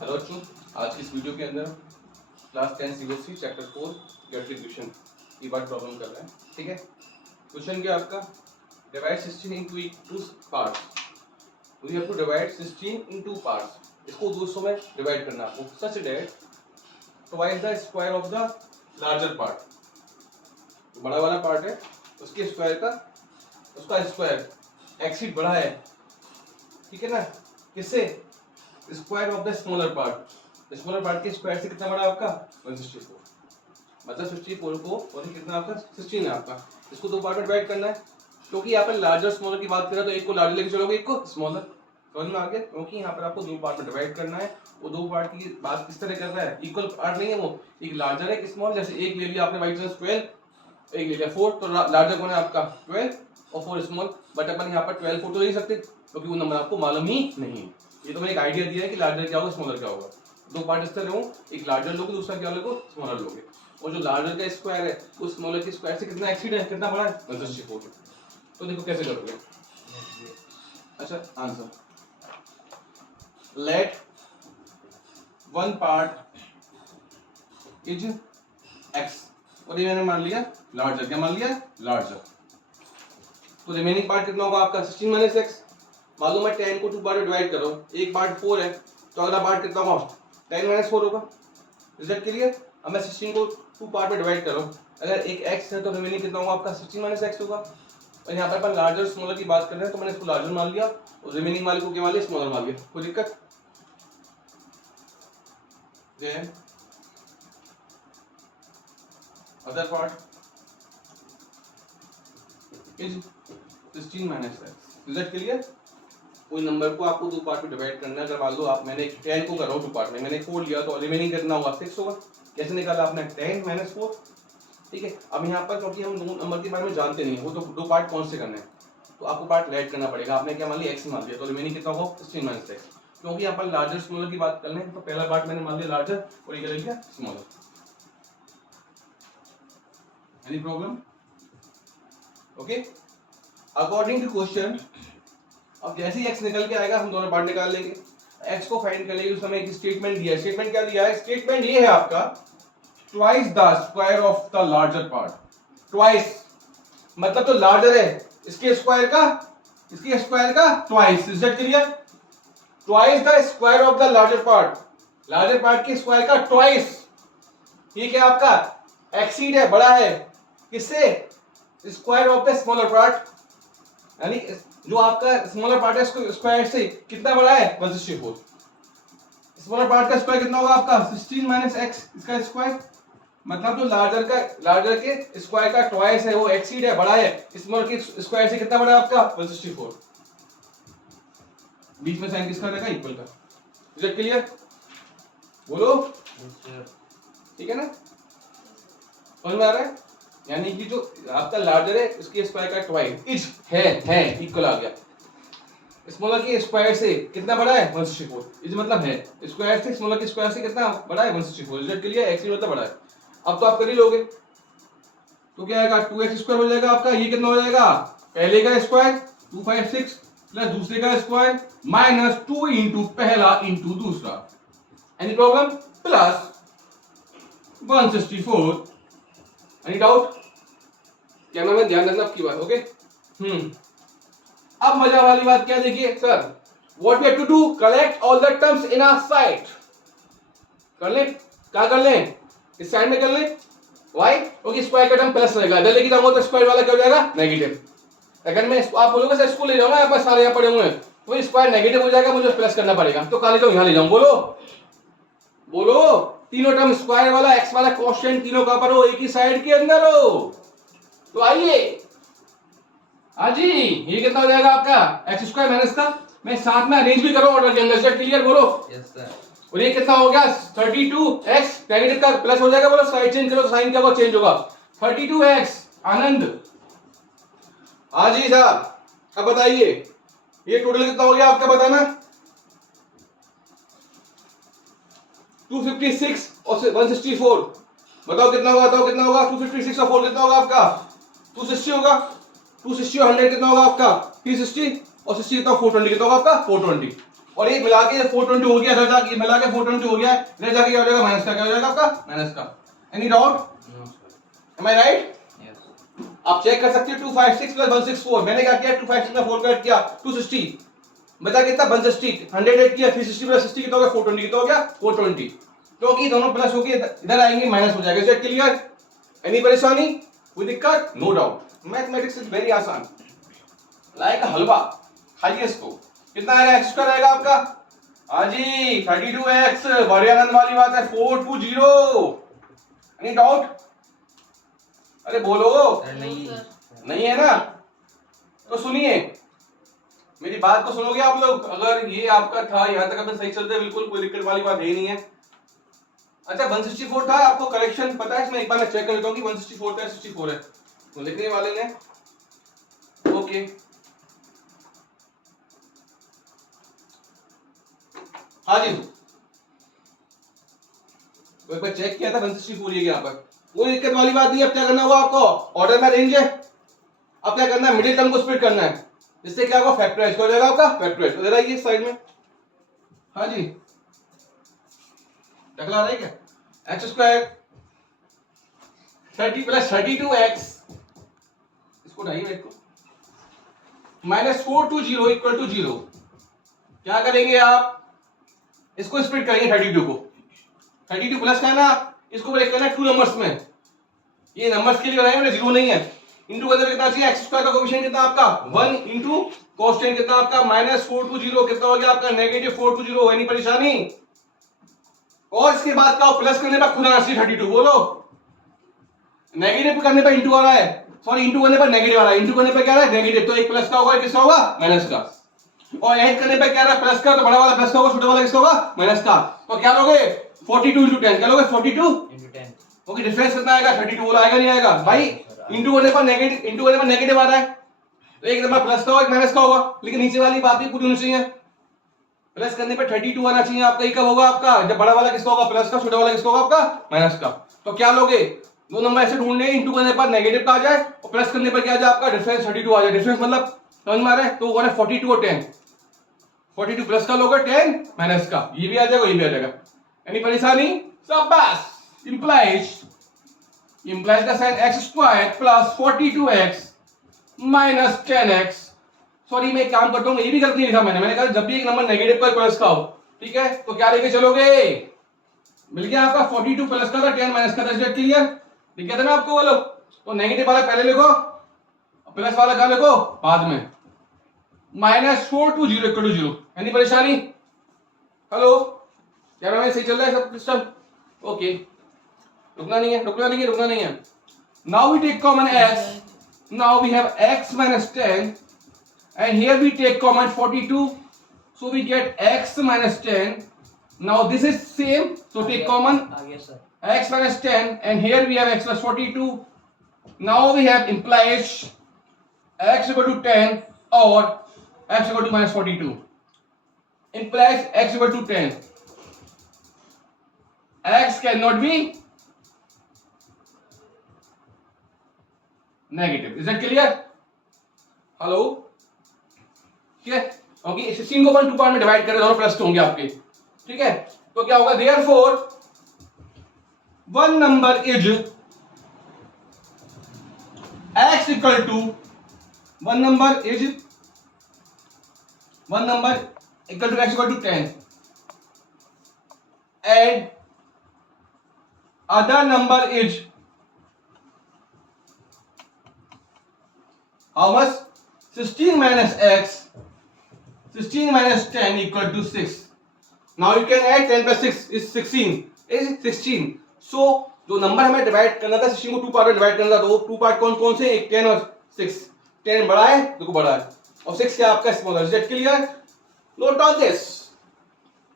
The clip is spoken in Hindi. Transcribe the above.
हेलो बच्चों, आज की इस वीडियो के अंदर क्लास 10 CBSE चैप्टर 4 एट्रीब्यूशन की बात प्रॉब्लम कर रहे हैं। ठीक है, क्वेश्चन क्या आपका, divide 16 into two parts. We have to divide 16 in two parts. इसको 200 में डिवाइड करना है आपको, such that twice the square of the larger part. बड़ा वाला पार्ट है उसके स्क्वायर का, उसका स्क्वायर एक्सीड बड़ा है, ठीक है ना, किससे? Square of the smaller part. Smaller part के स्क्वायर से कितना बड़ा आपका 164, मतलब 64 को और कितना आपका 16 है आपका। इसको दो पार्ट में डिवाइड करना है, क्योंकि यहाँ पर लार्जर स्मॉलर की बात करें तो एक को लार्जर लेके चलोगे, एक को स्मॉलर। समझ में आ गया? क्योंकि यहाँ पर आपको दो पार्ट में डिवाइड करना है। वो दो पार्ट की बात किस तरह कर रहा है, इक्वल पार्ट नहीं है वो, एक लार्जर है एक स्मॉल। जैसे एक ले लिया आपने बाई चांस 12, एक ले लिया 4, तो लार्जर कौन है आपका 12 और 4 स्मॉल। बट अपन यहाँ पर 12 4 तो ले सकते, क्योंकि वो नंबर आपको मालूम ही नहीं। ये तो मैंने एक आइडिया दिया है कि लार्जर क्या होगा स्मॉलर क्या होगा। दो पार्ट इस तरह हो, एक लार्जर लोगे दूसरा क्या लोगे स्मॉलर लोगे। और जो लार्जर का स्क्वायर है वो स्मॉलर के स्क्वायर से कितना एक्सीड है, कितना बड़ा है 164। तो देखो कैसे करोगे। अच्छा answer, let one part is x, और ये मैंने मान लिया लार्जर। क्या मान लिया? लार्जर। तो रिमेनिंग पार्ट कितना होगा आपका 16 माइनस एक्स। मालूम है 10 को 2 पार्ट में डिवाइड करो, एक पार्ट 4 है तो अगला पार्ट कितना होगा 10 माइनस 4 होगा। Result clear? अब मैं 16 को 2 पार्ट में डिवाइड करो, अगर एक x है तो रिमेनिंग कितना होगा आपका 16 माइनस एक्स होगा। और यहाँ पर अपन लार्जर स्मॉलर की बात कर रहे हैं, तो मैंने इसको लार्जर मान लिया और रिमेनिंग वाले को क्या मान लिया, स्मॉलर मान लिया। कोई दिक्कत? Other part is 16 minus x. Result clear? कोई नंबर को आपको दो पार्ट में डिवाइड करना है। अगर मान लो आप मैंने 10 को कर रहा हूँ 2 पार्ट में, मैंने 4 लिया तो रिमेनिंग कितना होगा 6 होगा। कैसे निकाला आपने 10 माइनस 4। ठीक है, अब यहाँ पर क्योंकि हम दो नंबर के बारे में जानते नहीं, वो तो दो पार्ट कौन से करने हैं, तो आपको पार्ट ऐड करना पड़ेगा। आपने क्या मान लिया x मान लिया, तो रिमेनिंग कितना होगा 16 माइनस एक्स। क्योंकि यहाँ पर लार्जर स्मॉलर की बात कर रहे हैं, तो पहला पार्ट मैंने मान लिया लार्जर और ये कर लिया smaller. Any problem? Okay, according to question अब जैसे ही x निकल के आएगा हम दोनों पार्ट निकाल लेंगे। x को फाइंड कर लेंगे, उस समय एक स्टेटमेंट दिया है। स्टेटमेंट क्या दिया है? स्टेटमेंट ये है आपका twice the square of the larger part. Twice मतलब तो लार्जर है इसके स्क्वायर का twice. Is that clear? Twice the square of the larger part, larger part के स्क्वायर का ट्वाइस। ठीक है, आपका एक्सीड है, बड़ा है किससे? Square of the smaller part, यानी जो आपका स्मॉलर पार्ट है इसको स्क्वायर से कितना बड़ा है 164। स्मॉलर पार्ट का स्क्वायर कितना होगा आपका 16 माइनस एक्स, इसका स्क्वायर। मतलब जो लार्जर के स्क्वायर का ट्वाइस है, वो एक्सीड है, बड़ा है स्मॉलर के स्क्वायर से कितना बड़ा है आपका 164। बीच में साइन किसका रहेगा? इक्वल का। Is it clear? बोलो। ठीक है ना, समझ में आ रहा है? यानी कि जो आपका लार्जर है उसके स्क्वायर का ट्वाइस इज है इक्वल आ गया। स्मॉलर के स्क्वायर से कितना बड़ा है 164। इज मतलब है स्क्वायर से स्मॉलर के स्क्वायर से कितना बड़ा है 164। रिजल्ट के लिए x मतलब बड़ा है। अब तो आप कर ही लोगे, तो क्या आएगा 2x स्क्वायर हो जाएगा आपका। ये कितना हो जाएगा? पहले का स्क्वायर 256 प्लस दूसरे का स्क्वायर माइनस 2 इंटू पहला इंटू दूसरा। Any problem? Plus 164। Any doubt? Camera में ध्यान रखना आपकी बात। ओके, अब मजा वाली बात क्या देखिए sir, what we have to do, collect all the terms in a side. कर ले, क्या कर ले, इस साइड में कर ले। व्हाई? क्योंकि स्क्वायर का टर्म प्लस रहेगा, इधर लेके जाऊंगा तो स्क्वायर वाला क्या हो जाएगा नेगेटिव। अगर मैं आप बोलोगे सर इसको ले जाओ ना, आप सारे यहाँ पड़े हुए हैं, तो स्क्वायर नेगेटिव हो जाएगा, मुझे प्लस करना पड़ेगा। तो काले तो यहाँ ले जाऊं, बोलो तीनों टर्म स्क्वायर वाला एक्स वाला कोशेंट तीनों कहां पर हो, एक ही साइड के अंदर हो। तो आइए, हाँ जी, ये कितना हो जाएगा आपका एक्स स्क्वायर माइनस का, मैं साथ में अरेंज भी करो ऑर्डर के अंदर। क्लियर? बोलो। Yes sir. और ये कितना हो गया 32x, नेगेटिव का प्लस हो जाएगा, बोलो साइड चेंज करो, साइन क्या होगा चेंज होगा 32x। आनंद? हाँ जी साहब। अब बताइए ये टोटल कितना हो गया आपका, बताना। 256 और 164, बताओ कितना होगा, 256 और 4 कितना होगा आपका 260 होगा। 260 और 100 कितना होगा आपका 360 और 60 कितना 420 कितना होगा आपका 420। और ये मिला के 420 हो गया, इधर जाके मिला के 420 हो गया, इधर जाके क्या हो जाएगा माइनस का, क्या हो जाएगा आपका माइनस का। Any doubt? एम आई राइट? आप चेक कर सकते हो 256 प्लस 164, मैंने क्या किया 256 में 4 ऐड किया 260, बचा कितना 160, 100 ऐड किया 360 प्लस 60 कितना हो गया 420, कितना हो गया 420, क्योंकि दोनों प्लस हो गए इधर आएंगे माइनस हो जाएगा। Is clear? एनी परेशानी, कोई दिक्कत? No doubt, mathematics is very आसान, लाइक हलवा, खाइए इसको। कितना आएगा एक्स स्क्वायर आएगा आपका, हाँ जी 32x, बड़े आनंद वाली बात है 420। Any doubt? अरे बोलो, नहीं है ना? तो सुनिए मेरी बात को सुनोगे आप लोग? अगर ये आपका था यहाँ तक अगर सही चलते बिल्कुल कोई दिक्कत वाली बात है ही नहीं है। अच्छा 164 था, आपको करेक्शन पता है इसमें? एक बार मैं चेक कर लेता हूँ कि 164 था 64 है, तो लिखने वाले ने ओके हाँ जी, तो एक बार चेक किया था 164 ये यहाँ पर, कोई दिक्कत वाली बात नहीं है। अब क्या करना होगा आपको, ऑर्डर में रेंज है, अब क्या करना है मिडिल टर्म को स्प्लिट करना है, जिससे क्या होगा फैक्टराइज हो जाएगा आपका फैक्टराइज। उधर आइए साइड में, हाँ जी टकला रहा है क्या, एक्स स्क्वायर 30 प्लस 32x, इसको ढाई मिनट को माइनस 420 इक्वल टू 0। क्या करेंगे आप, इसको स्प्लिट करेंगे 32 को, 32 प्लस का है ना, इसको ब्रेक करना है 2 नंबर्स में, ये नंबर्स के लिए बनाए मैंने, 0 नहीं है। इंटू करने पे कितना चाहिए, एक्स स्क्वायर का कोएफिशिएंट कितना आपका 1 इंटू कोसेंट कितना आपका माइनस 420, कितना हो गया आपका नेगेटिव 420, एनी परेशानी? और इसके बाद का प्लस करने पर खुद आना चाहिए 32, बोलो नेगेटिव करने पर इंटू आ रहा है, सॉरी इंटू करने पर नेगेटिव आ रहा है, इंटू करने पर क्या आ रहा है नेगेटिव, तो एक प्लस का होगा किसका होगा माइनस का, और ऐड करने पर क्या आ रहा है प्लस का, तो बड़ा वाला प्लस का होगा, छोटा वाला किसका होगा माइनस का, तो क्या लोगे 42 इंटू 10, क्या लोगे 42 इंटू 10, ओके डिफरेंस कितना आएगा 32, बोला आएगा नहीं आएगा भाई, इंटू करने पर नेगेटिव, इंटू करने पर नेगेटिव आ रहा है, तो एक नंबर प्लस का होगा एक माइनस का होगा, लेकिन नीचे वाली बात भी पूरी होनी चाहिए, प्लस करने पर 32 आना चाहिए आपका, ये कब होगा आपका जब बड़ा वाला किसका होगा प्लस का, छोटा वाला किसका होगा आपका माइनस का। तो क्या लोगे, दो नंबर ऐसे ढूंढने, इंटू करने पर नेगेटिव का आ जाए और प्लस करने पर क्या आ जाए आपका डिफरेंस 32 आ जाए, डिफरेंस मतलब समझ में आ रहा है, तो वो है 42 और 10, 42 प्लस का लोगे 10 माइनस का, ये भी आ जाएगा ये भी आ जाएगा, यानी परेशानी शाबाश। implies का sign x square plus 42x minus 10x, sorry मैं एक काम करता हूँ, ये भी गलती लिखा मैंने कहा जब भी एक नंबर नेगेटिव का प्लस का हो, ठीक है, तो क्या लेके चलोगे, मिल गया आपका 42 प्लस का था 10 माइनस का था, क्लियर दिख गया था ना आपको, बोलो तो नेगेटिव वाला पहले लिखो, प्लस वाला क्या लिखो बाद में, माइनस 420 इक्वल टू 0, यानी परेशानी? हेलो क्या मैं सही चल रहा है सब सिस्टम? ओके रुकना नहीं है, रुकना नहीं है, रुकना नहीं है। Now we take common x, now we have x minus 10 and here we take common 42, so we get x minus 10, now this is same, so take common x minus 10 and here we have x plus 42, now we have implies x equal to 10 or x equal to minus 42, implies x equal to 10, x cannot be negative, is that clear? Hello ठीक है, ओके 16 को 2 पार्ट में डिवाइड करें, दोनों प्लस होंगे आपके, ठीक है, तो क्या होगा therefore one number is x equal to one number equal to x equal to 10 and other number is how much, 16 minus x, 16 minus 10 equal to 6, now you can add 10 plus 6 is 16, is 16, so जो नंबर हमें डिवाइड करना था 16 को 2 पार्ट में डिवाइड करना था, तो वो 2 पार्ट कौन कौन से, एक 10 और 6, 10 बड़ा है देखो बड़ा है और 6 क्या आपका स्मॉल है, is that clear? Note down this.